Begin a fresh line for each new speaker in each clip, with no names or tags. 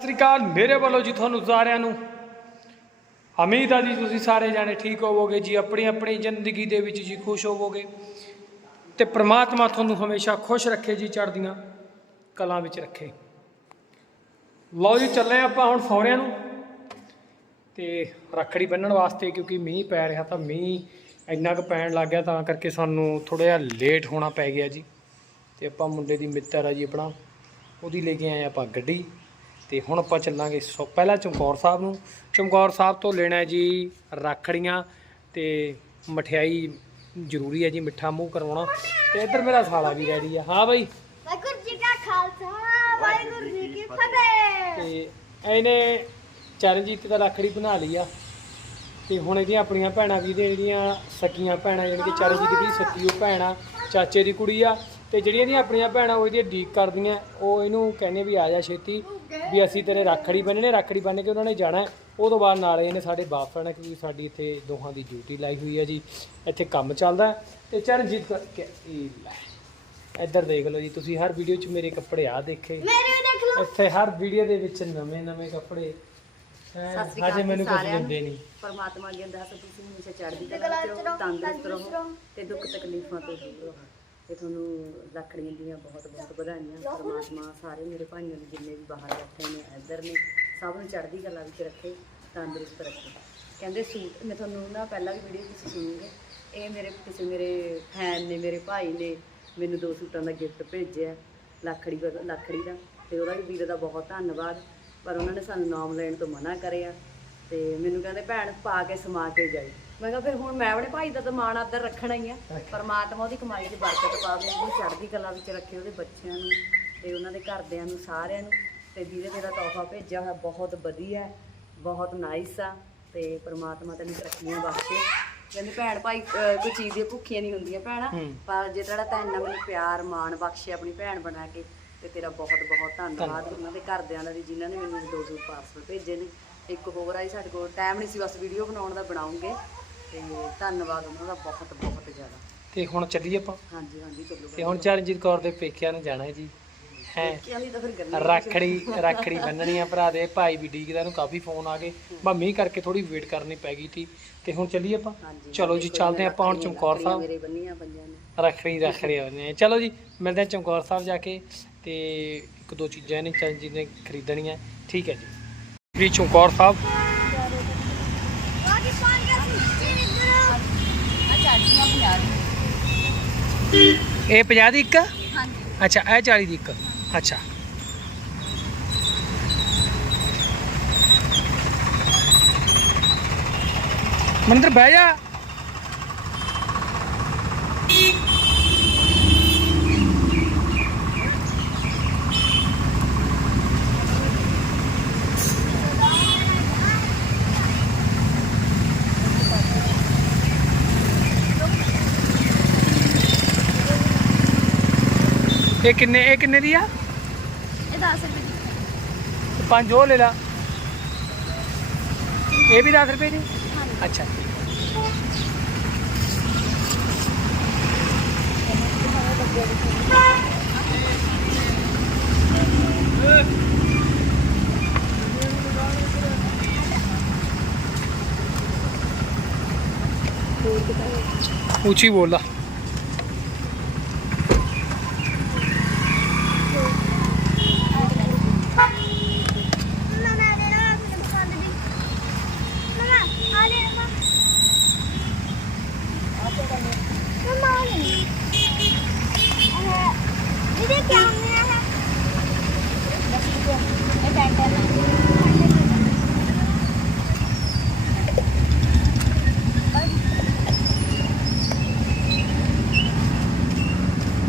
ਸਤਿ ਸ੍ਰੀ ਅਕਾਲ, ਮੇਰੇ ਵੱਲੋਂ ਜੀ ਤੁਹਾਨੂੰ ਸਾਰਿਆਂ ਨੂੰ। ਉਮੀਦ ਆ ਜੀ ਤੁਸੀਂ ਸਾਰੇ ਜਾਣੇ ਠੀਕ ਹੋਵੋਗੇ ਜੀ, ਆਪਣੀ ਆਪਣੀ ਜ਼ਿੰਦਗੀ ਦੇ ਵਿੱਚ ਜੀ ਖੁਸ਼ ਹੋਵੋਗੇ। ਤੇ ਪ੍ਰਮਾਤਮਾ ਤੁਹਾਨੂੰ ਹਮੇਸ਼ਾ ਖੁਸ਼ ਰੱਖੇ ਜੀ ਚੜ੍ਹਦੀਆਂ ਕਲਾਂ ਵਿੱਚ ਰੱਖੇ। ਲਓ ਜੀ, ਚੱਲੇ ਆਪਾਂ ਹੁਣ ਸਹੁਰਿਆਂ ਨੂੰ। ਤੇ ਰੱਖੜੀ ਬੰਨਣ ਵਾਸਤੇ ਕਿਉਂਕਿ ਮੀਂਹ ਪੈ ਰਿਹਾ ਤਾਂ ਮੀਂਹ ਇੰਨਾ ਕੁ ਪੈਣ ਲੱਗ ਗਿਆ, ਤਾਂ ਕਰਕੇ ਸਾਨੂੰ ਥੋੜਾ ਜਿਹਾ ਲੇਟ ਹੋਣਾ ਪੈ ਗਿਆ ਜੀ। ਤੇ ਆਪਾਂ ਮੁੰਡੇ ਦੀ ਮਿੱਤਰ ਆ ਜੀ ਆਪਣਾ, ਉਹਦੀ ਲੈ ਕੇ ਆਏ ਆਪਾਂ ਗੱਡੀ। ਤੇ ਹੁਣ ਆਪਾਂ ਚੱਲਾਂਗੇ ਸੋ ਪਹਿਲਾਂ ਚਮਕੌਰ ਸਾਹਿਬ ਨੂੰ। ਚਮਕੌਰ ਸਾਹਿਬ ਤੋਂ ਲੈਣਾ ਹੈ ਜੀ ਰੱਖੜੀਆਂ ਤੇ ਮਠਿਆਈ ਜ਼ਰੂਰੀ ਹੈ ਜੀ ਮਿੱਠਾ ਮੂੰਹ ਕਰਵਾਉਣਾ। ਤੇ ਇੱਧਰ ਮੇਰਾ ਸਾਲਾ ਵੀ ਰੈਡੀ ਆ। ਹਾਂ ਬਾਈ।
ਵਾਹਿਗੁਰੂ ਜੀ ਕਾ ਖਾਲਸਾ ਵਾਹਿਗੁਰੂ ਜੀ ਕੀ ਫਤਿਹ।
ਤੇ ਇਹਨੇ ਚਰਨਜੀਤ ਦਾ ਰੱਖੜੀ ਬਣਾ ਲਈ ਆ। ਤੇ ਹੁਣ ਇਹਦੀਆਂ ਆਪਣੀਆਂ ਭੈਣਾਂ ਵੀ ਇਹਦੀਆਂ ਜਿਹੜੀਆਂ ਸਕੀਆਂ ਭੈਣਾਂ ਯਾਨੀ ਕਿ ਚਰਨਜੀਤ ਦੀ ਸਕੀ ਉਹ ਭੈਣਾ ਚਾਚੇ ਦੀ ਕੁੜੀ ਆ। ਤੇ ਜਿਹੜੀਆਂ ਇਹਦੀਆਂ ਆਪਣੀਆਂ ਭੈਣਾਂ ਉਹ ਇਹਦੀਆਂ ਡੀਕ ਕਰਦੀਆਂ ਉਹ ਇਹਨੂੰ ਕਹਿੰਦੇ ਵੀ ਆ ਜਾ ਛੇਤੀ ਵੀ ਅਸੀਂ ਤੇਰੇ ਰੱਖੜੀ ਬੰਨਣੇ ਰੱਖੜੀ ਬੰਨ ਕੇ ਉਹਨਾਂ ਨੇ ਜਾਣਾ ਹੈ। ਉਹ ਤੋਂ ਬਾਅਦ ਨਾਲ ਇਹਨੇ ਸਾਡੇ ਬਾਪ ਆਣਾ ਕਿਉਂਕਿ ਸਾਡੀ ਇੱਥੇ ਦੋਹਾਂ ਦੀ ਡਿਊਟੀ ਲਾਈ ਹੋਈ ਹੈ ਜੀ ਇੱਥੇ ਕੰਮ ਚੱਲਦਾ ਹੈ। ਤੇ ਚਰਨਜੀਤ ਕ- ਕਿ- ਇਹ ਲੈ ਇੱਧਰ ਦੇਖ ਲਓ ਜੀ ਤੁਸੀਂ ਹਰ ਵੀਡੀਓ 'ਚ ਮੇਰੇ ਕੱਪੜੇ ਆ ਦੇਖੇ।
ਮੇਰੇ ਵੀ ਦੇਖ ਲਓ।
ਇੱਥੇ ਹਰ ਵੀਡੀਓ ਦੇ ਵਿੱਚ ਨਵੇਂ ਨਵੇਂ ਕੱਪੜੇ। ਹੈਂ,
ਸਤਿ ਸ੍ਰੀ
ਹਜੇ
ਅਕਾਲ
ਮੈਨੂੰ ਕੁਝ
ਸਾਰਿਆਂ
ਦਿੰਦੇ ਨਹੀਂ।
ਪਰਮਾਤਮਾ ਅੱਗੇ ਅਰਦਾਸ ਹੈ ਤੁਸੀਂ ਹਮੇਸ਼ਾ ਚੜ੍ਹਦੀ
ਕਲਾ
ਵਿੱਚ
ਰਹੋ,
ਤੰਦਰੁਸਤ ਰਹੋ। ਤੇ ਦੁੱਖ ਤਕਲੀਫਾਂ ਤੋਂ ਦੂਰ ਰਹੋ। ਤੇ ਤੁਹਾਨੂੰ ਲੱਕੜੀਆਂ ਦੀਆਂ ਬਹੁਤ ਬਹੁਤ ਵਧਾਈਆਂ, ਪਰਮਾਤਮਾ ਸਾਰੇ ਮੇਰੇ ਭਾਈਆਂ ਨੂੰ ਜਿੰਨੇ ਵੀ ਬਾਹਰ ਬੈਠੇ ਨੇ, ਇੱਧਰ ਨੇ, ਸਭ ਨੂੰ ਚੜ੍ਹਦੀ ਕਲਾ ਵਿੱਚ ਰੱਖੇ, ਤੰਦਰੁਸਤ ਰੱਖੇ। ਕਹਿੰਦੇ ਸੂਟ, ਮੈਂ ਤੁਹਾਨੂੰ ਨਾ ਪਹਿਲਾਂ ਵੀ ਵੀਡੀਓ ਤੁਸੀਂ ਸੁਣੋਗੇ, ਇਹ ਮੇਰੇ ਕਿਸੇ ਮੇਰੇ ਫੈਨ ਨੇ, ਮੇਰੇ ਭਾਈ ਨੇ ਮੈਨੂੰ ਦੋ ਸੂਟਾਂ ਦਾ ਗਿਫਟ ਭੇਜਿਆ ਲੱਖੜੀ ਵ- ਲੱਖੜੀ ਦਾ, ਤੇ ਉਹਦਾ ਵੀ ਵੀਰੇ ਦਾ ਬਹੁਤ ਧੰਨਵਾਦ, ਪਰ ਉਹਨਾਂ ਨੇ ਸਾਨੂੰ ਨਾਮ ਲੈਣ ਤੋਂ ਮਨਾ ਕਰਿਆ, ਤੇ ਮੈਨੂੰ ਕਹਿੰਦੇ ਭੈਣ ਪਾ ਕੇ ਸਮਾ ਕੇ ਜਾਈ। ਮੈਂ ਕਿਹਾ ਫਿਰ ਹੁਣ ਮੈਂ ਆਪਣੇ ਭਾਈ ਦਾ ਤਾਂ ਮਾਣ ਆਦਰ ਰੱਖਣਾ ਹੀ ਆ। ਪਰਮਾਤਮਾ ਉਹਦੀ ਕਮਾਈ 'ਚ ਬਰਕਤ ਪਾਵੇ ਉਹਨੂੰ ਚੜ੍ਹਦੀ ਕਲਾ ਵਿੱਚ ਰੱਖੇ ਉਹਦੇ ਬੱਚਿਆਂ ਨੂੰ ਤੇ ਉਹਨਾਂ ਦੇ ਘਰਦਿਆਂ ਨੂੰ ਸਾਰਿਆਂ ਨੂੰ ਤੇ ਵੀਰੇ ਤੇਰਾ ਤੋਹਫਾ ਭੇਜਿਆ ਹੋਇਆ ਬਹੁਤ ਵਧੀਆ ਬਹੁਤ ਨਾਈਸ ਆ ਤੇ ਪਰਮਾਤਮਾ ਤੈਨੂੰ ਤਰੱਕੀਆਂ ਬਖਸ਼ੇ। ਕਹਿੰਦੇ ਭੈਣ ਭਾਈ ਕੋਈ ਚੀਜ਼ ਦੀਆਂ ਭੁੱਖੀਆਂ ਨਹੀਂ ਹੁੰਦੀਆਂ ਭੈਣਾਂ। ਪਰ ਜੇ ਤੇਰਾ ਤਾਂ ਇੰਨਾ ਮੈਨੂੰ ਪਿਆਰ ਮਾਣ ਬਖਸ਼ੇ ਆਪਣੀ ਭੈਣ ਬਣਾ ਕੇ ਤੇ ਤੇਰਾ ਬਹੁਤ ਬਹੁਤ ਧੰਨਵਾਦ। ਉਹਨਾਂ ਦੇ ਘਰਦਿਆਂ ਦਾ ਵੀ ਜਿਨ੍ਹਾਂ ਨੇ ਮੈਨੂੰ ਦੋ ਦੋ ਪਾਰਸਲ ਭੇਜੇ ਨੇ। ਇੱਕ ਹੋਰ ਆਈ ਸਾਡੇ ਕੋਲ ਟਾਈਮ ਨਹੀਂ ਸੀ ਬਸ ਵੀਡੀਓ ਬਣਾਉਣ ਦਾ ਬਣਾਉਂਗੇ। ਤੇ ਧੰਨਵਾਦ ਉਹਨਾਂ ਦਾ ਬਹੁਤ ਬਹੁਤ ਜ਼ਿਆਦਾ।
ਤੇ ਹੁਣ ਚੱਲੀਏ ਆਪਾਂ?
ਹਾਂਜੀ ਹਾਂਜੀ ਚਲੋ
ਤੇ ਹੁਣ ਚਰਨਜੀਤ ਕੌਰ ਦੇ ਪੇਕਿਆਂ ਨੂੰ ਜਾਣਾ ਹੈ ਜੀ। ਹੈ? ਰੱਖੜੀ ਰੱਖੜੀ ਬੰਨਣੀ ਆ ਭਰਾ ਦੇ। ਭਾਈ ਵੀ ਡੀਕਦਾ ਨੂੰ ਕਾਫੀ ਫੋਨ ਆ ਗਏ। ਮੈਂ ਮੀਂਹ ਕਰਕੇ ਥੋੜੀ ਵੇਟ ਕਰਨੀ ਪੈ ਗਈ ਸੀ। ਤੇ ਹੁਣ ਚੱਲੀਏ ਆਪਾਂ? ਚਲੋ ਜੀ ਚੱਲਦੇ ਆਪਾਂ ਹੁਣ ਚਮਕੌਰ ਸਾਹਿਬ। ਰੱਖੜੀ ਰੱਖੜੀ ਆਉਂਦੇ ਆ ਚਲੋ ਜੀ ਮਿਲਦੇ ਹਾਂ ਚਮਕੌਰ ਸਾਹਿਬ ਜਾ ਕੇ। ਤੇ ਇੱਕ ਦੋ ਚੀਜ਼ਾਂ ਨੇ ਚਰਨਜੀਤ ਨੇ ਖਰੀਦਣੀਆਂ। ਠੀਕ ਹੈ ਜੀ। ਵੀ ਚਮਕੌਰ ਸਾਹਿਬ
ਪਾਕਿਸਤਾਨ ਦਾ ਸਿੱਧੀ ਨਿਕਲੋ
ਅੱਛਾ ਅੱਛਾ ਪੰਜਾਹ
ਇਹ 50 ਦੀ ਇੱਕ?
ਹਾਂਜੀ।
ਅੱਛਾ ਇਹ 40 ਦੀ ਇੱਕ। ਅੱਛਾ। ਮੰਦਰ ਬਹਿ ਜਾ। ਇਹ ਕਿੰਨੇ ਇਹ ਕਿੰਨੇ ਦੀ ਆ?
ਇਹ 10 ਰੁਪਏ ਦੀ।
ਪੰਜ ਉਹ ਲੈ ਲਾ। ਇਹ ਵੀ 10 ਰੁਪਏ ਦੀ? ਅੱਛਾ। ਉੱਚੀ ਬੋਲਾ
ਮਮਾ ਮੈਂ ਦੇ ਨਾ ਮੈਨੂੰ ਪਸੰਦ ਦੀ ਮਮਾ ਆ ਲੈ ਮਮਾ ਮਮਾ ਆ ਲੈ ਇਹਦੇ ਕੀ ਹੋਣਾ ਹੈ ਇਹ ਬੈਟਰ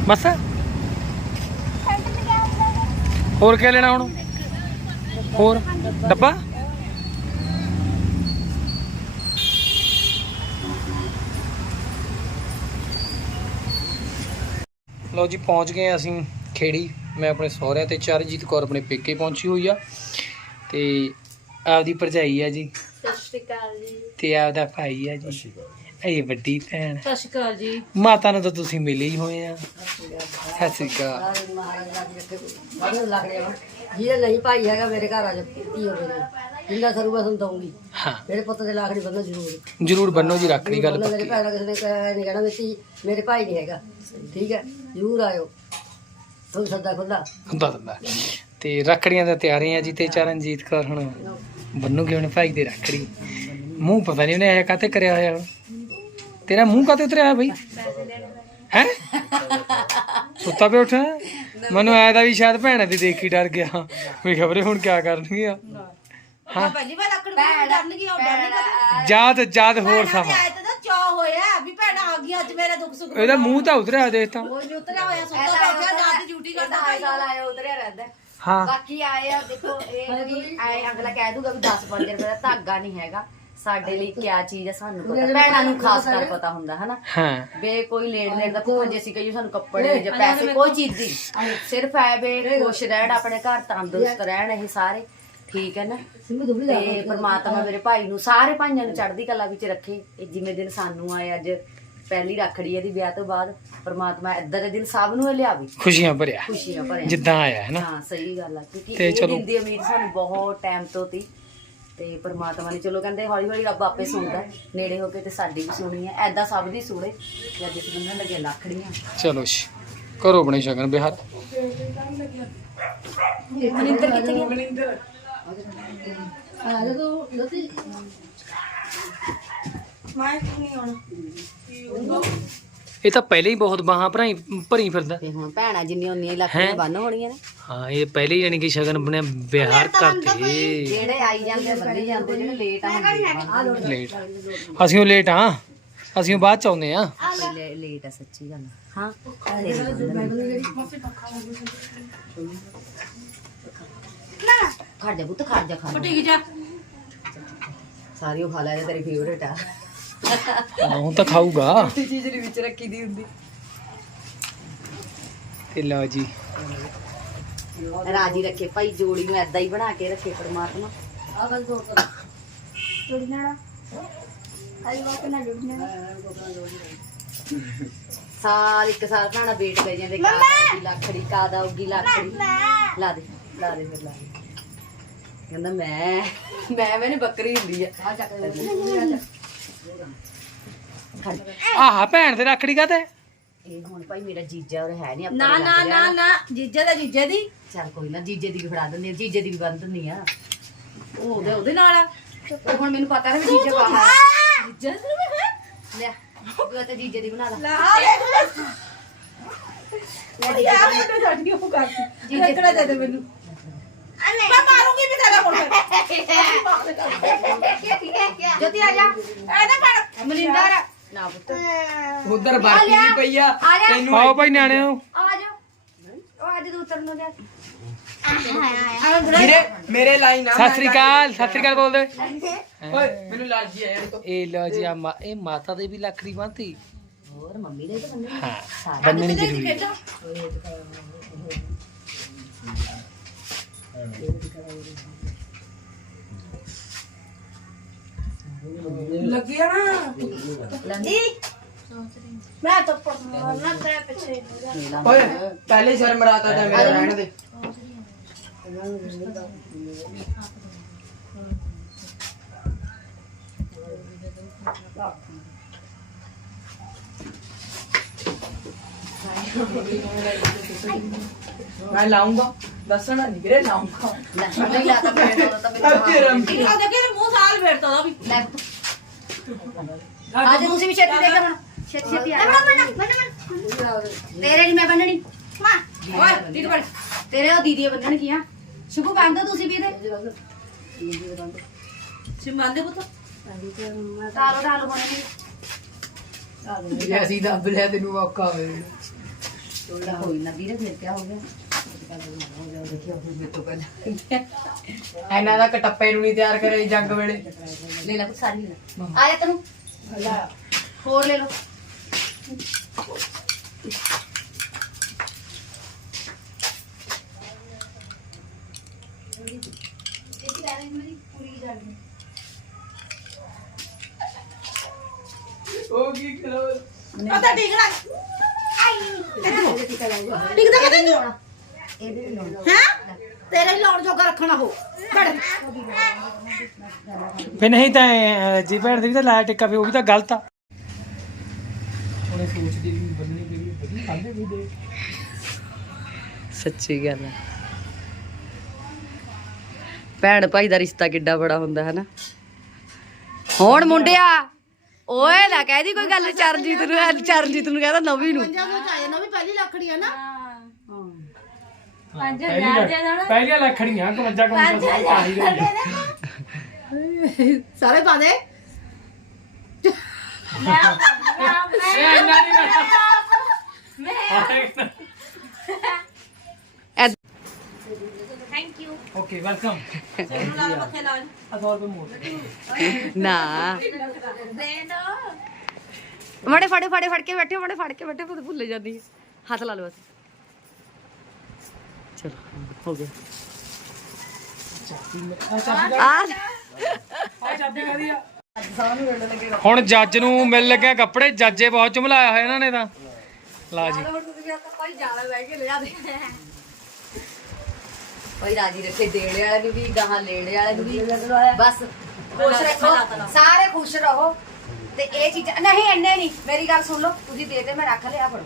ਬਸ। ਹੋਰ ਕੀ ਲੈਣਾ ਹੁਣ? ਹੋਰ? ਡੱਬਾ? ਲਓ ਜੀ ਪਹੁੰਚ ਗਏ ਅਸੀਂ ਖੇੜੀ। ਮੈਂ ਆਪਣੇ ਸਹੁਰਿਆਂ ਤੇ ਚਰਨਜੀਤ ਕੌਰ ਆਪਣੇ ਪੇਕੇ ਪਹੁੰਚੀ ਹੋਈ ਆ। ਤੇ ਆਪਦੀ ਭਰਜਾਈ ਆ ਜੀ।
ਸਤਿ ਸ਼੍ਰੀ ਅਕਾਲ ਜੀ।
ਤੇ ਆਪਦਾ ਭਾਈ ਆ ਜੀ। ਇਹ ਵੱਡੀ ਭੈਣ।
ਸਤਿ ਸ਼੍ਰੀ ਅਕਾਲ ਜੀ।
ਮਾਤਾ ਨੂੰ ਤਾਂ ਤੁਸੀਂ ਮਿਲੇ ਹੀ ਹੋਏ ਆ। ਸਤਿ ਸ਼੍ਰੀ ਅਕਾਲ।
ਜਿਹਦਾ ਨਹੀਂ ਭਾਈ ਹੈਗਾ ਮੇਰੇ ਘਰ ਆ ਜਾ ਧੀ ਹੋਵੇ ਨੇ ਜਿੰਦਾ ਸਰੂਗਾ ਤੁਹਾਨੂੰ ਦਊਂਗੀ
ਹਾਂ।
ਮੇਰੇ ਪੁੱਤ ਦੇ ਲਾਖੜੀ ਬੰਨੋ ਜ਼ਰੂਰ।
ਜਰੂਰ ਬੰਨੋ ਜੀ ਰੱਖੜੀ ਗੱਲ
ਬੰਨੋ, ਮੇਰੇ
ਪੱਕੀ
ਭੈਣ ਕਿਸੇ ਨੇ ਕਹਿ- ਨਹੀਂ ਕਹਿਣਾ ਵੀ ਮੇਰੇ ਭਾਈ ਨਹੀਂ ਹੈਗਾ। ਠੀਕ ਹੈ ਜ਼ਰੂਰ ਆਇਓ। ਤੁਹਾਨੂੰ ਸੱਦਾ ਖੁੱਲਾ
ਹੁੰਦਾ ਦਿੰਦਾ ਤੇ ਰੱਖੜੀਆਂ ਦਾ ਤਿਆਰੀਆਂ ਜੀ ਤੇ ਚਰਨਜੀਤ ਕੌਰ ਹੁਣ। ਬੰਨੂਗੇ ਹੁਣ ਭਾਈ ਦੇ ਰੱਖੜੀ? ਮੂੰਹ ਪਤਾ ਨਹੀਂ ਉਹਨੇ ਆਇਆ ਕਾਤੇ ਕਰਿਆ ਹੋਇਆ। ਹੁਣ ਤੇਰਾ ਮੂੰਹ ਕਾਤੇ ਉਤਰਿਆ ਬਈ? ਹੈ? ਸੁੱਤਾ ਪਿਆ ਉੱਠਾ ਮੈਨੂੰ ਆਇਆ ਦਾ ਵੀ ਸ਼ਾਇਦ ਭੈਣਾਂ ਦੀ ਦੇਖ ਕੇ ਡਰ ਗਿਆ। ਵੀ ਖਬਰੇ ਹੁਣ ਕੀ ਕਰਨਗੀਆਂ? ਹਾਂ।
ਪਹਿਲੀ ਵਾਰ ਲੱਕੜ ਨੂੰ ਡਰਨਗੀ ਉਹ
ਹੋਰ ਸਮਾਂ।
ਆਏ ਤਾਂ ਚਾਹ ਹੋਇਆ ਵੀ ਭੈਣਾ ਆ ਗਈ ਅੱਜ ਮੇਰੇ ਦੁੱਖ ਸੁੱਖ
ਇਹਦਾ ਮੂੰਹ ਤਾਂ ਉਤਰਿਆ ਦੇਖ ਤਾਂ।
ਕੋਈ ਨਹੀਂ ਉਤਰਿਆ ਹੋਇਆ ਸੁੱਤਾ ਬੈਠਿਆ ਰਾਤ ਦੀ ਡਿਊਟੀ ਕਰਦਾ ਭਾਈ
ਸਾਲ ਆਇਆ ਉਤਰਿਆ ਰਹਿੰਦਾ
ਹਾਂ।
ਬਾਕੀ ਆਏ ਆ ਦੇਖੋ ਇਹ ਵੀ ਆਏ ਅਗਲਾ ਕਹਿ ਦੂਗਾ ਵੀ 10 5 ਰੁਪਏ ਦਾ ਧਾਗਾ ਨਹੀਂ ਹੈਗਾ। ਸਾਡੇ ਲਈ ਕਿਆ ਚੀਜ਼ ਹੈ ਸਾਨੂੰ ਪਤਾ। ਭੈਣਾਂ ਨੂੰ ਖਾਸ ਕਰ ਪਤਾ ਹੁੰਦਾ ਹਨਾ?
ਹਾਂ।
ਬੇ ਕੋਈ ਲੈਣ ਦੇਣ ਦਾ ਭੁੱਖ ਜੇ ਅਸੀਂ ਕਹੀਏ ਸਾਨੂੰ ਕੱਪੜੇ ਜਾਂ ਪੈਸੇ ਕੋਈ ਚੀਜ਼ ਦੀ। ਸਿਰਫ ਐ ਬੇ ਖੁਸ਼ ਰਹਿਣ ਆਪਣੇ ਘਰ ਤੰਦਰੁਸਤ ਰਹਿਣ ਇਹ ਸਾਰੇ। ਠੀਕ ਹੈ ਨਾ? ਤੇ ਪ੍ਰਮਾਤਮਾ ਮੇਰੇ ਭਾਈ ਨੂੰ ਸਾਰੇ ਭਾਈਆਂ ਨੂੰ ਚੜ੍ਹਦੀ ਕਲਾ ਵਿੱਚ ਰੱਖੇ। ਇਹ ਜਿਵੇਂ ਦਿਨ ਸਾਨੂੰ ਆਏ ਅੱਜ ਪਹਿਲੀ ਰੱਖੜੀ ਇਹਦੀ ਵਿਆਹ ਤੋਂ ਬਾਅਦ ਪ੍ਰਮਾਤਮਾ ਏਦਾਂ ਦੇ ਦਿਨ ਸਭ ਨੂੰ ਇਹ ਲਿਆਵੇ।
ਖੁਸ਼ੀਆਂ ਭਰਿਆ।
ਖੁਸ਼ੀਆਂ ਭਰੇ
ਜਿੱਦਾਂ ਆਇਆ ਹੈ ਨਾ?
ਹਾਂ ਸਹੀ ਗੱਲ ਆ ਕਿਉਂਕਿ ਇਹ ਦਿਨ ਦੀ ਉਮੀਦ ਸਾਨੂੰ ਬਹੁਤ ਟਾਈਮ ਤੋਂ ਤੀ। ਤੇ ਪ੍ਰਮਾਤਮਾ ਨੇ ਚਲੋ ਕਹਿੰਦੇ ਹੌਲੀ ਹੌਲੀ ਰੱਬ ਆਪੇ ਸੁਣਦਾ ਹੈ। ਨੇੜੇ ਹੋ ਕੇ ਤੇ ਸਾਡੀ ਵੀ ਸੁਣੀ ਹੈ। ਐਦਾਂ ਸਭ ਦੀ ਸੁਣੇ ਅੱਜ ਅਸੀਂ ਬੰਨਣ ਲੱਗੇ ਲੱਖੜੀਆਂ
ਚਲੋ ਜੀ ਕਰੋ ਆਪਣੇ ਸ਼ਗਨ ਬਿਹਾਰ
ਮਨਿੰਦਰ ਕਿੱਥੇ ਗਿਆ?
ਆ ਜਾ ਤੂੰ ਲੱਤੀ
ਮੈਂ ਨਹੀਂ ਆਉਣਾ?
ਇਹ ਤਾਂ ਪਹਿਲੇ ਹੀ ਬਹੁਤ ਬਾਹਾਂ ਭਰਾਈ ਭਰੀ ਫਿਰਦਾ।
ਤੇ ਹੁਣ ਭੈਣਾਂ ਹੀ ਲੱਖੜੀਆਂ
ਹੈਂ?
ਬੰਨ ਹੋਣੀਆਂ ਨੇ।
ਹਾਂ ਇਹ ਪਹਿਲੇ ਹੀ ਯਾਨੀ ਕਿ ਸ਼ਗਨ ਬਣਿਆ ਬਿਹਾਰ ਕਰਤੇ
ਜਿਹੜੇ ਆਈ ਜਾਂਦੇ ਆ, ਬੰਨੀ ਜਾਂਦੇ ਜਿਹੜੇ ਲੇਟ ਆਉਂਦੇ
ਲੇਟ ਅਸੀਂ ਉਹ ਲੇਟ ਹਾਂ ਅਸੀਂ ਉਹ ਬਾਅਦ ਚ ਆਉਂਦੇ ਆ।
ਪਹਿਲੇ ਲੇਟ ਆ ਸੱਚੀ ਗੱਲ। ਹਾਂ। ਖੜ ਜਾ ਪੁੱਤ ਖੜ ਜਾ ਖੜ ਜਾ। ਸਾਰੀ ਉਹ ਖਾ ਲੈ ਤੇਰੀ ਫੇਵਰੇਟ ਆ।
ਹੁਣ ਤਾਂ ਖਾਊਗਾ।
ਚੀਜ਼ ਦੇ ਵਿੱਚ ਰੱਖੀ ਦੀ ਹੁੰਦੀ।
ਤੇ ਲਓ ਜੀ।
ਰਾਜੀ ਰੱਖੇ ਭਾਈ ਜੋੜੀ ਨੂੰ ਐਦਾਂ ਹੀ ਬਣਾ ਕੇ ਰੱਖੇ ਪ੍ਰਮਾਤਮਾ।
ਆ ਗੱਲ ਦੋ
ਜੁੜਨਾ ਆਈ ਵਾਕ ਨਾ ਜੁੜਨਾ
ਸਾਲ ਇੱਕ ਸਾਲ ਭੈਣਾ ਵੇਟ ਕਰੀ ਜਾਂਦੇ ਕਾਦਾ ਆਉਗੀ ਲੱਖੜੀ ਕਾਦਾ ਆਉਗੀ ਲੱਖੜੀ। ਲਾ ਦੇ ਲਾ ਦੇ ਫਿਰ ਲਾ ਦੇ। ਕਹਿੰਦਾ ਮੈਂ ਮੈਂ ਮੈਨੇ ਬੱਕਰੀ ਹੁੰਦੀ ਆ।
ਆ ਚੱਕ
ਖੜ।
ਆਹ ਭੈਣ ਤੇ ਰੱਖੜੀ ਕਾਤੇ
ਇਹ ਹੁਣ ਭਾਈ ਮੇਰਾ ਜੀਜਾ ਉਹ ਹੈ ਨਹੀਂ
ਨਾ ਨਾ ਨਾ ਨਾ ਜੀਜੇ ਦਾ ਜੀਜੇ ਦੀ?
ਚੱਲ ਕੋਈ ਨਾ ਜੀਜੇ ਦੀ ਵੀ ਫੜਾ ਦਿੰਦੀ ਆ ਜੀਜੇ ਦੀ ਵੀ ਬੰਨ ਦਿੰਦੀ ਆ।
ਉਹ ਉਹਦੇ ਉਹਦੇ ਨਾਲ ਆ।
ਉਹ ਹੁਣ ਮੈਨੂੰ ਪਤਾ ਨਾ ਵੀ ਜੀਜਾ ਬਾਹਰ
ਜੀਜੇ ਦੀ ਵੀ ਹੈ?
ਲੈ ਤੂੰ ਤੇ ਜੀਜੇ ਦੀ ਬਣਾ ਲਾ।
ਆ ਦੇਖ। ਯਾਰ ਮੈਨੂੰ ਛੱਡ ਕੇ ਉਹ ਕਰਦੀ।
ਜੀਜੇ
ਲੱਕੜਾ ਦੇ ਦੇ ਮੈਨੂੰ। ਮੈਂ ਮਾਰੂੰਗੀ ਵੀ ਤੇਰਾ ਮੁੰਡਾ
ਜੋਤੀ ਆ ਜਾ।
ਇਹਦੇ ਫੜ
ਮਨਿੰਦਰ ਨਾ ਪੁੱਤ।
ਉਧਰ ਬਾਕੀ ਵੀ ਪਈ ਆ। ਤੈਨੂੰ
ਆਓ ਭਾਈ ਨਿਆਣਿਓ
ਆ ਜਾ ਉਹ ਅੱਜ ਉਤਰਨ ਨੂੰ ਜਾ।
ਵੀਰੇ ਮੇਰੇ ਲਾਈਨ ਆ
ਸਤਿ ਸ੍ਰੀ ਅਕਾਲ। ਸਤਿ ਸ੍ਰੀ ਅਕਾਲ ਬੋਲਦੇ।
ਓਏ ਮੈਨੂੰ ਲਾਲਜੀ ਆ ਯਾਰ
ਇਹ ਲਓ ਜੀ ਆ ਮਾ- ਇਹ ਮਾਤਾ ਦੇ ਵੀ ਲੱਕੜੀ ਬੰਨਤੀ।
ਹੋਰ ਮੰਮੀ ਦੇ ਤਾਂ ਬੰਨਣੀ
ਹਾਂ ਬੰਨਣੀ ਜ਼ਰੂਰੀ ਹੈ।
ਲੱਗੀ ਆ ਨਾ?
ਮੈਂ ਤਾਂ ਪੜਨਾ ਤੇ ਪਿੱਛੇ।
ਓਏ ਪਹਿਲੇ ਸ਼ਰਮ ਰਾਤਾ ਤਾਂ ਮੇਰਾ ਰਹਿਣ ਦੇ। ਮੈਂ ਲਾਉਂਗਾ। ਦੱਸਣਾ ਨਹੀਂ ਵੀਰੇ ਲਾਉਂਗਾ।
ਨਹੀਂ ਲਾ ਤਾਂ ਫੇਰ ਤਾਂ
ਤੇਰਾ
ਮੇਰੇ
ਉਹ ਦੇਖੇ ਮੂੰਹ ਸਾਲ ਫੇਰਤਾ ਉਹਦਾ ਵੀ।
ਲੈ। ਆ ਜਾ ਤੁਸੀਂ ਵੀ ਛੇਤੀ ਦੇ ਕੇ ਹੁਣ। ਛੇਤੀ ਛੇਤੀ ਆ ਜਾ। ਤੇਰੇ ਨਹੀਂ ਮੈਂ ਬੰਨਣੀ।
ਓਏ ਦੀਦੀ ਬੜ
ਤੇਰੇ ਉਹ ਦੀਦੀ ਬੰਨਣ ਕੀ ਆ ਸ਼ੁਭੂ ਬੰਦ ਤੁਸੀਂ ਵੀ ਇਹਦੇ।
ਸਿਮਾਂਦੇ ਪੁੱਤ।
ਤਾਲੋ ਤਾਲੋ ਬਣੇ
ਜੇ ਅਸੀਂ ਦੱਬ ਲਿਆ ਤੈਨੂੰ ਔਖਾ ਹੋਵੇ
ਤੋੜਾ ਹੋਈ ਨਾ ਵੀਰੇ ਫਿਰ ਕਿਆ ਹੋ ਗਿਆ?
ਇਹਨਾਂ ਦਾ ਕਟੱਪੇ ਨੂੰ ਨਹੀਂ ਤਿਆਰ ਕਰਿਆ ਜੰਗ ਵੇਲੇ।
ਲੈ ਲੈ ਕੁਛ ਸਾਰੀ ਲੈ ਲੈ। ਆ ਜਾ ਤੈਨੂੰ। ਹੋਰ ਲੈ ਲਓ।
ਉਹ ਕੀ ਕਰੋ?
ਪਤਾ ਠੀਕ ਨਾ
ਟਿਕਦਾ ਕਿਤੇ ਨਹੀਂ ਹੋਣਾ ਇਹਦੇ ਨਹੀਂ ਹੋਣਾ
ਹੈ? ਤੇਰੇ ਹੀ ਲਾਉਣ ਜੋਗਾ ਰੱਖਣਾ ਹੋ ਬੜ
ਫੇ ਨਹੀਂ ਤਾਂ ਜੀ ਭੈਣ ਦੇ ਵੀ ਤਾਂ ਲਾਇਆ ਟਿੱਕਾ ਉਹ ਵੀ ਤਾਂ ਗਲਤ ਆ। ਉਹਨੇ ਸੋਚਦੀ ਵੀ ਬੰਨੀ ਵੀ ਵਧੀਆ ਖਾਂਦੇ ਵੀ ਦੇ।
ਸੱਚੀ ਗੱਲ ਹੈ ਭੈਣ ਭਾਈ ਦਾ ਰਿਸ਼ਤਾ ਕਿੱਡਾ ਬੜਾ ਹੁੰਦਾ ਹੈ ਨਾ ਹੁਣ ਮੁੰਡਿਆ ਓਏ ਨਾ ਕਹਿਦੀ ਕੋਈ ਗੱਲ ਚਰਨਜੀਤ ਨੂੰ ਚਰਨਜੀਤ ਨੂੰ ਕਹਿੰਦਾ ਨਵੀਂ ਨੂੰ।
ਪੰਜਾਂ ਨੂੰ ਚਾਹੀਏ ਨਾ ਵੀ ਪਹਿਲੀ ਲੱਕੜੀ ਆ ਨਾ।
ਪਹਿਲੀਆਂ ਲੱਖੜੀਆਂ 51 51 ਸਾਲ ਚਾਹੀਦੇ
ਸਾਰੇ ਪਾ ਦੇ
ਇਹ ਇੰਨਾ ਨਹੀਂ
ਥੈਂਕ ਯੂ
ਓਕੇ ਵੈਲਕਮ ਆ ਦੋ ਰੁਪਏ ਮੋੜ
ਨਾ
ਦੇ ਦੋ
ਮੜੇ ਫੜੇ ਫੜੇ ਫੜ ਕੇ ਬੈਠੇ ਮੜੇ ਫੜ ਕੇ ਬੈਠੇ ਫਿਰ ਭੁੱਲ ਜਾਂਦੀ ਹੈ ਹੱਥ ਲਾ ਲਓ ਬਸ
ਹੁਣ ਜੱਜ ਨੂੰ ਮਿਲ ਲੱਗਿਆ ਕੱਪੜੇ ਜੱਜੇ ਬਹੁਤ ਚਮਲਾਇਆ ਹੋਇਆ ਇਹਨਾਂ ਨੇ ਤਾਂ। ਲਾ ਜੀ।
ਭਾਈ ਰਾਜੀ ਰੱਖੇ ਦੇਣੇ ਵਾਲੇ ਨੂੰ ਵੀ ਗਾਹਾਂ ਲੈਣੇ ਵਾਲੇ ਨੂੰ ਵੀ। ਬਸ ਖੁਸ਼ ਰੱਖੋ ਸਾਰੇ ਖੁਸ਼ ਰਹੋ। ਤੇ ਇਹ ਚੀਜ਼ਾਂ ਨਹੀਂ ਇੰਨੇ ਨਹੀਂ। ਮੇਰੀ ਗੱਲ ਸੁਣ ਲਓ ਤੁਸੀਂ ਦੇ ਦੇ ਮੈਂ ਰੱਖ ਲਿਆ ਫੜੋ।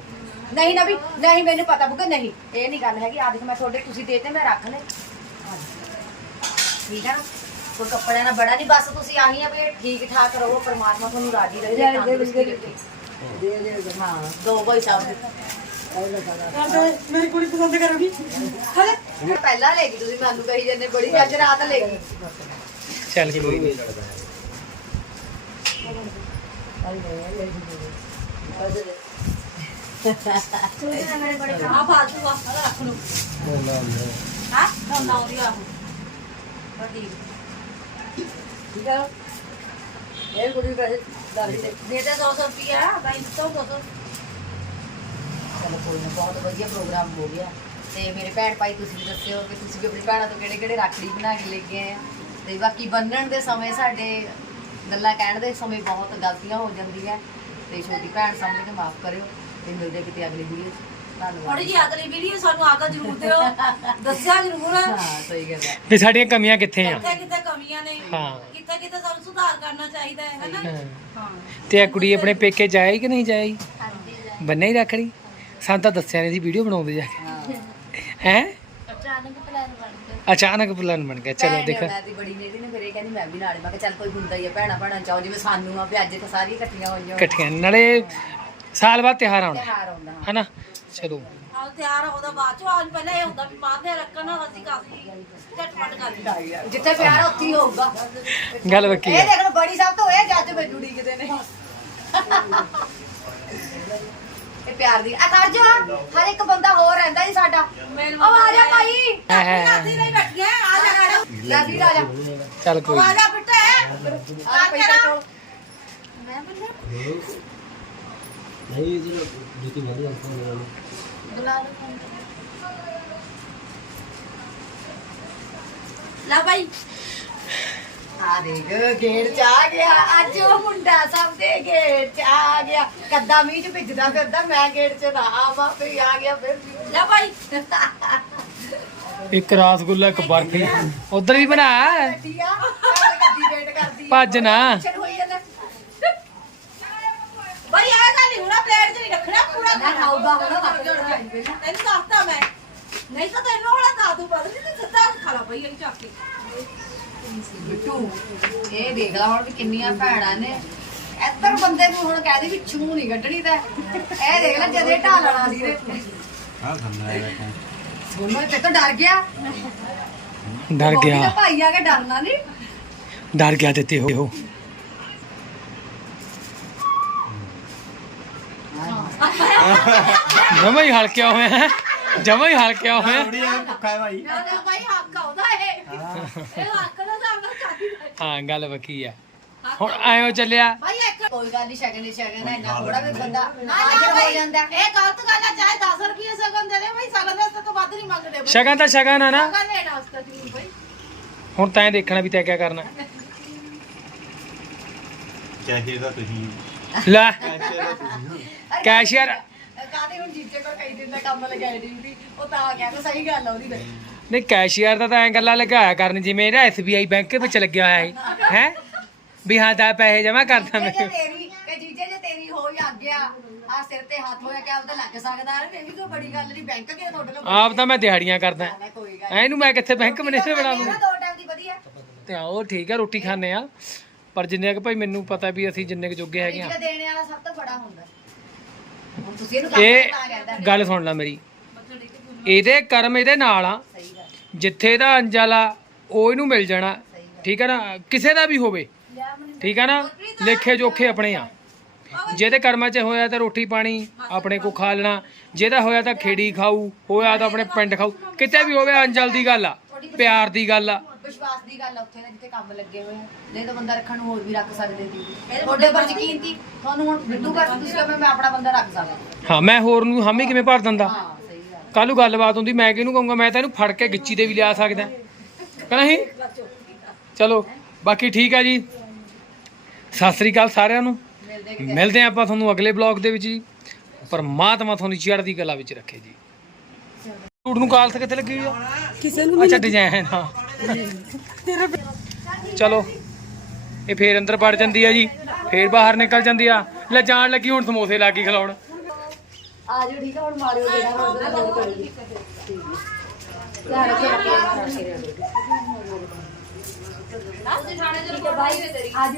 ਨਹੀਂ ਨਾ ਵੀ ਨਹੀਂ ਮੈਨੂੰ ਪਤਾ ਬੁੱਗਾ ਨਹੀਂ। ਇਹ ਨਹੀਂ ਗੱਲ ਹੈਗੀ ਆ ਦੇਖ ਮੈਂ ਤੁਹਾਡੇ ਤੁਸੀਂ ਦੇ ਤੇ ਮੈਂ ਰੱਖ ਆ ਦੇਖ। ਠੀਕ ਹੈ ਨਾ? ਕੋਈ ਕੱਪੜਿਆਂ ਨਾਲ ਬੜਾ ਨਹੀਂ ਬਸ ਤੁਸੀਂ ਆਹੀ ਆ ਵੀ ਠੀਕ ਠਾਕ ਰਹੋ ਪਰਮਾਤਮਾ ਤੁਹਾਨੂੰ ਰਾਜੀ ਰੱਖੇ ਤੰਦਰੁਸਤੀ ਰੱਖੇ। ਦੇ ਦੇ ਹਾਂ ਦੋ ਭਾਈ ਸਾਹਿਬ
ਮੇਰੀ ਕੁੜੀ ਪਸੰਦ ਕਰੂਗੀ।
ਪਹਿਲਾਂ ਲੈ ਗਈ ਤੁਸੀਂ ਮੈਨੂੰ ਕਹੀ ਜਾਂਦੇ ਬੜੀ ਅੱਜ ਰਾਤ ਲੈ ਗਈ।
ਚੱਲ ਕੋਈ ਨਹੀਂ।
ਇਹ ਕੁੜੀ ਪੈਸੇ ਦਾਰੀ ਦੇ
ਦੇ ਦੇ 200 ਰੁਪਿਆ ਬਾਈ ਤੋਂ 200
ਚਲੋ ਕੋਈ ਨਾ ਬਹੁਤ ਵਧੀਆ ਪ੍ਰੋਗਰਾਮ ਹੋ। ਗਿਆ ਤੇ ਮੇਰੇ ਭੈਣ ਭਾਈ ਤੁਸੀਂ ਵੀ ਦੱਸਿਓ ਕਿ ਤੁਸੀਂ ਵੀ ਆਪਣੀ ਭੈਣਾਂ ਤੋਂ ਕਿਹੜੇ ਕਿਹੜੇ ਰਾਖੜੀ ਬਣਾ ਕੇ ਲੈ ਕੇ ਆਏ ਆ ਤੇ ਬਾਕੀ ਬੰਨਣ ਦੇ ਸਮੇਂ ਸਾਡੇ ਗੱਲਾਂ ਕਹਿਣ ਦੇ ਸਮੇਂ ਬਹੁਤ ਗਲਤੀਆਂ ਹੋ ਜਾਂਦੀਆਂ ਤੇ ਛੋਟੀ ਭੈਣ ਸਮਝ ਕੇ ਮਾਫ ਕਰਿਓ ਤੇ ਮਿਲਦੇ ਕਿਤੇ ਅਗਲੀ ਵੀਡੀਓ 'ਚ। ਧੰਨਵਾਦ।
ਜੀ ਅਗਲੀ ਵੀਡੀਓ ਸਾਨੂੰ ਆ ਕੇ ਜ਼ਰੂਰ ਦਿਓ। ਦੱਸਿਆ ਜ਼ਰੂਰ
ਹਾਂ ਸਹੀ ਗੱਲ ਹੈ
ਵੀ ਸਾਡੀਆਂ ਕਮੀਆਂ ਕਿੱਥੇ ਆ?
ਕਿੱਥੇ ਕਿੱਥੇ ਕਮੀਆਂ ਨੇ?
ਹਾਂ।
ਕਿੱਥੇ ਕਿੱਥੇ ਸਾਨੂੰ ਸੁਧਾਰ ਕਰਨਾ ਚਾਹੀਦਾ ਹੈ ਹੈਨਾ?
ਹਾਂ।
ਹਾਂ।
ਤੇ ਇਹ ਕੁੜੀ ਆਪਣੇ ਪੇਕੇ ਜਾਏ ਕਿ ਨਹੀਂ ਜਾਏ? ਬੰਨੇ ਹੀ ਰੱਖੜੀ ਸਾਨੂੰ ਤਾਂ ਦੱਸਿਆ ਨਹੀਂ ਸੀ ਵੀਡੀਓ ਬਣਾਉਂਦੇ ਜਾ ਕੇ। ਹੈ?
ਅਚਾਨਕ ਪਲਾਨ ਬਣ ਗਿਆ
ਚਲੋ ਦੇਖ।
ਮੈਂ ਤੇ ਬੜੀ ਮੇਰੀ ਨੇ ਫਿਰ ਇਹ ਕਹਿੰਦੀ ਮੈਂ ਵੀ ਨਾਲੇ ਮੈਂ ਕਿਹਾ ਚੱਲ ਕੋਈ ਹੁੰਦਾ ਹੀ ਆ ਭੈਣਾ ਭੈਣਾ ਚਾਹੋ ਜਿਵੇਂ ਸਾਨੂੰ ਆ ਵੀ ਅੱਜ ਤਾਂ ਸਾਰੀਆਂ ਇਕੱਠੀਆਂ ਹੋਈਆਂ
ਇਕੱਠੀਆਂ ਨਾਲੇ ਸਾਲ ਬਾਅਦ ਤਿਉਹਾਰ ਆਉਣਾ।
ਤਿਉਹਾਰ ਆਉਂਦਾ। ਹਾਂ।
ਹਨਾ? ਚਲੋ।
ਆਹ ਤਿਆਰ ਉਹਦਾ ਬਾਅਦ ਚੋਂ ਆਜ ਪਹਿਲਾਂ ਇਹ ਹੁੰਦਾ ਵੀ ਬਾਅਦ ਦੇ ਰੱਖਣਾ ਅਸੀਂ ਕਾਫੀ ਝਟਪਟ ਕਰ ਲਈਏ
ਜਿੱਥੇ ਪਿਆਰ ਆ, ਉੱਥੇ ਹੀ ਹੋਊਗਾ।
ਗੱਲ
ਇਹ
ਆ।
ਦੇਖ ਲਓ ਬੜੀ ਸਭ ਤੋਂ ਇਹ ਜੱਜ ਮੈਨੂੰ ਡੀਕਦੇ ਨੇ। ਇਹ ਪਿਆਰ ਦੀ। ਆ ਕਰ ਜਾ ਹਰ ਇੱਕ ਬੰਦਾ ਹੋਰ ਰਹਿੰਦਾ ਜੀ ਸਾਡਾ। ਉਹ ਆ ਜਾ ਭਾਈ।
ਅਸੀਂ ਨਹੀਂ ਬੈਠੀਆਂ ਆ ਜਾ ਕਰ
ਲਾਡੀ ਆ ਜਾ।
ਚੱਲ ਕੋਈ
ਆ ਜਾ ਬਿੱਟੇ।
ਆ ਜਾ ਪੈਸੇ ਕੋਲ।
ਮੈਂ ਬੋਲਿਆ
ਨਹੀਂ ਜੀ ਜੁੱਤੀ ਵਧੀਆ ਉਹਨਾਂ ਨੂੰ
ਬੁਲਾ ਲਓ phone ਤੇ।
ਲੈ ਭਾਈ।
ਆ ਦੇਖ ਗੇੜ ਚ ਆ ਗਿਆ। ਅੱਜ ਉਹ ਮੁੰਡਾ ਸਭ ਦੇ ਗੇੜ ਚ ਆ ਗਿਆ। ਕੱਦਾ ਮੀਂਹ ਚ ਭਿੱਜਦਾ ਫਿਰਦਾ ਮੈਂ ਗੇੜ ਚ ਨਾ ਆਵਾਂ ਫਿਰ ਆ ਗਿਆ ਫਿਰ ਵੀ।
ਲੈ ਭਾਈ।
ਇੱਕ ਰਸਗੁੱਲਾ ਇੱਕ ਬਰਫੀ। ਉਧਰ ਵੀ ਬਣਾ।
ਠੀਕ ਆ ਮੈਂ ਕੱਦੀ ਵੇਟ ਕਰਦੀ ਆ।
ਭੱਜ ਨਾ।
ਟੈਨਸ਼ਨ ਹੋਈ ਜਾਂਦਾ।
ਭਾਈ ਇਹ ਗੱਲ ਨਹੀਂ ਹੋਣਾ ਪਲੇਟ 'ਚ ਨਹੀਂ ਰੱਖਣਾ ਪੂਰਾ
ਨਾ ਖਾਊਗਾ ਹੁਣ
ਖਾਣਾ
ਵਕਤ ਹੋਣਾ ਚਾਹੀਦਾ
ਤੈਨੂੰ ਦੱਸਤਾ ਮੈਂ। ਨਹੀਂ ਤਾਂ ਤੈਨੂੰ ਹੋਣਾ ਦੱਸ ਦੂ ਪਤਾ ਨਹੀਂ ਤੇ ਸਿੱਧਾ ਖਾ ਲਾ ਭਾਈ ਇਹ ਚੱਕ ਕੇ।
ਬਿੱਟੂ ਇਹ ਦੇਖ ਲਾ ਹੁਣ ਵੀ ਕਿੰਨੀਆਂ ਭੈਣਾਂ ਨੇ। ਇੱਧਰ ਬੰਦੇ ਨੂੰ ਹੁਣ ਕਹਿ ਦੇ ਵੀ ਛੂ ਨਹੀਂ ਕੱਢਣੀ ਤਾਂ। ਇਹ ਦੇਖ ਲੈ ਜਦੇ ਢਾਲਣਾ ਸੀ ਰੇ
ਆ ਖੰਨਾ ਹੈ
ਸੋਨੂੰ ਤੇ ਤਾਂ ਡਰ ਗਿਆ।
ਡਰ ਗਿਆ।
ਭਾਈ ਆ ਕੇ ਡਰਨਾ ਨਹੀਂ
ਡਰ ਗਿਆ ਤੇ ਤੇ ਹੋ। ਜਮਾ ਹੀ ਹਲਕਿਆ ਹੋਇਆ ਹੈ ਜਮਾ ਹੀ ਹਲਕਿਆ ਹੋਇਆ
ਭੁੱਖਾ ਹੈ ਭਾਈ।
ਨਾ ਨਾ ਭਾਈ ਹੱਕ ਆਉਂਦਾ ਇਹ। ਇਹ ਹੱਕ ਦਾ ਹਿਸਾਬ ਨਾਲ ਚਾਹੀਦਾ
ਹਾਂ ਗੱਲ ਵਕੀ ਆ। ਹੁਣ ਆਇਓ ਚੱਲਿਆ।
ਭਾਈ ਇੱਕ
ਕੋਈ ਗੱਲ ਨਹੀਂ ਸ਼ਗਨ ਨਹੀਂ ਸ਼ਗਨ ਹੈ ਇੰਨਾ ਥੋੜਾ ਵੀ ਬੰਦਾ
ਨਾ
ਹਾਜ਼ਰ
ਨਾ
ਹੋ
ਭਾਈ
ਜਾਂਦਾ
ਇਹ ਗਲਤ ਗੱਲ ਆ ਚਾਹੇ 10 ਰੁਪਏ ਸਗਨ ਦੇ ਦੇ ਭਾਈ ਸਗਨ ਦੇ ਤੋਂ ਵੱਧ ਨਹੀਂ ਮੰਗਦੇ ਭਾਈ
ਸ਼ਗਨ ਤਾਂ ਸ਼ਗਨ ਆ ਨਾ।
ਸਗਨ ਲੈਣਾ ਉਸ ਦਾ ਜ਼ਰੂਰ ਭਾਈ
ਹੁਣ ਤੈਂ ਦੇਖਣਾ ਵੀ ਤੈਂ ਕਿਆ ਕਰਨਾ।
ਚਾਹੀਏ ਤਾਂ ਤੁਸੀਂ।
ਲੈ। ਕੈਸ਼ੀਅਰ
ਕਾਦੇ ਹੁਣ ਜੀਤੇ ਕੋਲ ਕਈ ਦਿਨ ਦਾ ਕੰਮ ਲਗਾਇਆ ਡਿਊਟੀ ਉਹ ਤਾਂ ਕਹਿੰਦਾ ਸਹੀ ਗੱਲ ਆ ਉਹਦੀ ਤੇ।
ਨਹੀਂ ਕੈਸ਼ੀਅਰ ਦਾ ਤਾਂ ਐਂ ਗੱਲਾਂ ਲਗਾਇਆ ਕਰਨ ਜਿਵੇਂ ਇਹਦਾ ਐਸਬੀਆਈ ਬੈਂਕ ਵਿੱਚ ਲੱਗਿਆ ਹੋਇਆ ਹੈ ਹੈ? ਵੀ ਹਾਂ ਤਾਂ ਪੈਸੇ ਜਮਾ ਕਰਦਾ ਮੈਂ
ਜੇ ਤੇਰੀ ਕਿ ਜੀਜੇ ਜੇ ਤੇਰੀ ਹੋ ਜਾਂਦੀ ਆ ਆ ਸਿਰ ਤੇ ਹੱਥ ਹੋਇਆ ਕਿ ਆਪਦਾ ਲੱਗ ਸਕਦਾ ਇਹ ਵੀ ਕੋਈ ਬੜੀ ਗੱਲ ਨਹੀਂ ਬੈਂਕ ਕਿ ਤੁਹਾਡੇ ਕੋਲ
ਆਪ ਤਾਂ ਮੈਂ ਦਿਹਾੜੀਆਂ ਕਰਦਾ।
ਮੈਂ ਕੋਈ ਗੱਲ
ਐ ਇਹਨੂੰ ਮੈਂ ਕਿੱਥੇ ਬੈਂਕ ਮੈਨੇਜਰ ਬਣਾ ਦੂੰ
ਨਹੀਂ ਦੋ ਟਾਈਮ ਦੀ ਵਧੀਆ।
ਤੇ ਆ ਉਹ ਠੀਕ ਆ ਰੋਟੀ ਖਾਣੇ ਆ। ਪਰ ਜਿੰਨੇ ਕਿ ਭਾਈ ਮੈਨੂੰ ਪਤਾ ਵੀ ਅਸੀਂ ਜਿੰਨੇ ਕੁ ਜੋਗੇ ਹੈਗੇ ਆ।
ਜਿਹੜਾ ਦੇਣੇ ਵਾਲਾ ਸਭ ਤੋਂ ਬੜਾ ਹੁੰਦਾ। ਹੁਣ ਤੁਸੀਂ ਇਹਨੂੰ ਕੰਮ
ਇਹ ਗੱਲ ਸੁਣ ਲੈ ਮੇਰੀ। ਇਹਦੇ ਕਰਮ ਇਹਦੇ ਨਾਲ ਆ। ਜਿੱਥੇ ਦਾ ਅੰਜਲਾ ਉਹ ਇਹਨੂੰ ਮਿਲ ਜਾਣਾ। ਠੀਕ ਹੈ ਨਾ? ਕਿਸੇ ਦਾ ਵੀ ਹੋਵੇ। ਠੀਕ ਹੈ ਨਾ? ਲੇਖੇ ਜੋਖੇ ਆਪਣੇ ਆ। ਜਿਹਦੇ ਕਰਮਾਂ 'ਚ ਹੋਇਆ ਤਾਂ ਰੋਟੀ ਪਾਣੀ ਆਪਣੇ ਕੋ ਖਾ ਲੈਣਾ। ਜਿਹਦਾ ਹੋਇਆ ਤਾਂ ਖੇੜੀ ਖਾਊ ਹੋਇਆ ਤਾਂ ਆਪਣੇ ਪਿੰਡ ਖਾਊ। ਕਿਤੇ ਵੀ ਹੋਵੇ ਅੰਜਲ ਦੀ ਗੱਲ ਆ ਪਿਆਰ ਦੀ ਗੱਲ ਆ।
ਵਿਸ਼ਵਾਸ ਦੀ ਗੱਲ ਆ ਉੱਥੇ ਨਾ ਜਿੱਥੇ ਕੰਮ ਲੱਗੇ ਹੋਏ ਆ। ਨਹੀਂ ਤਾਂ ਬੰਦਾ ਰੱਖਣ ਨੂੰ ਹੋਰ ਵੀ ਰੱਖ ਸਕਦੇ ਸੀ। ਤੁਹਾਡੇ ਪਰ ਯਕੀਨ ਸੀ? ਤੁਹਾਨੂੰ ਹੁਣ ਬਿੱਟੂ ਕਰ ਤੁਸੀਂ ਕਹਿੰਦੇ ਮੈਂ ਆਪਣਾ ਬੰਦਾ ਰੱਖ ਸਕਦਾ।
ਹਾਂ ਮੈਂ ਹੋਰ ਨੂੰ ਹਾਮੀ ਕਿਵੇਂ ਭਰ ਦਿੰਦਾ? ਕੱਲ ਨੂੰ ਗੱਲਬਾਤ ਹੁੰਦੀ ਮੈਂ ਕਿਹਨੂੰ ਕਹੂੰਗਾ ਮੈਂ ਤਾਂ ਇਹਨੂੰ ਫੜ ਕੇ ਗਿੱਚੀ ਤੇ ਵੀ ਲਿਆ ਸਕਦਾ। ਕਿ ਨਹੀਂ ਚਲੋ ਬਾਕੀ ਠੀਕ ਆ ਜੀ। ਸਤਿ ਸ੍ਰੀ ਅਕਾਲ ਸਾਰਿਆਂ ਨੂੰ। ਮਿਲਦੇ ਹਾਂ ਆਪਾਂ ਤੁਹਾਨੂੰ ਅਗਲੇ ਬਲੌਗ ਦੇ ਵਿੱਚ ਜੀ। ਪਰਮਾਤਮਾ ਤੁਹਾਨੂੰ ਚੜ੍ਹਦੀ ਕਲਾ ਵਿੱਚ ਰੱਖੇ ਜੀ। ਸੂਟ ਨੂੰ ਕਾਲਸ ਕਿੱਥੇ ਲੱਗੀ ਹੋਈ ਆ? ਕਿਸੇ ਨੂੰ ਅੱਛਾ ਡਿਜ਼ਾਈਨ ਹਾਂ ਚਲੋ ਇਹ ਫੇਰ ਅੰਦਰ ਵੜ ਜਾਂਦੀ ਆ ਜੀ। ਫੇਰ ਬਾਹਰ ਨਿਕਲ ਜਾਂਦੀ ਆ। ਲੈ ਜਾਣ ਲੱਗੀ ਹੁਣ ਸਮੋਸੇ ਲਾ ਕੇ ਖਿਲਾਉਣ।
ਆ ਜਾਓ ਠੀਕ ਆ ਹੁਣ ਮਾਰਿਓ ਜਿਹੜਾ ਹੁਣ ਉਹਦਾ ਗੱਲ ਕਰੀ ਧਿਆਨ ਰੱਖਿਓ ਰੱਖਿਓ